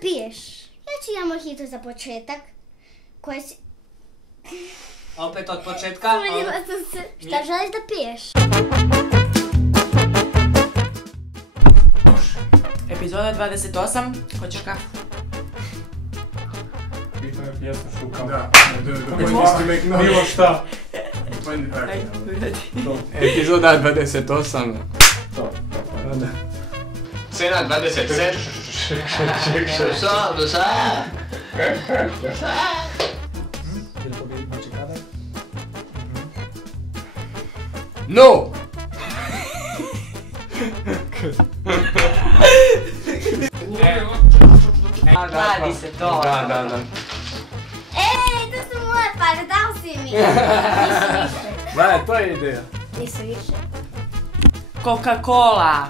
piješ? Ja ću ja mojito za početak. Koje si... Opet od početka. Smanjila sam se. Šta želiš da piješ? Epizoda 28. Hoćeš kafu? Bitno je pjesma šukama. Da. Bilo šta. Epizoda 28. To. Cena 27. Do sad. No! Radi se to. Da. Ej, to su moje pare, dao si mi. Nisu više. Da, to je ideja. Nisu više. Coca-Cola.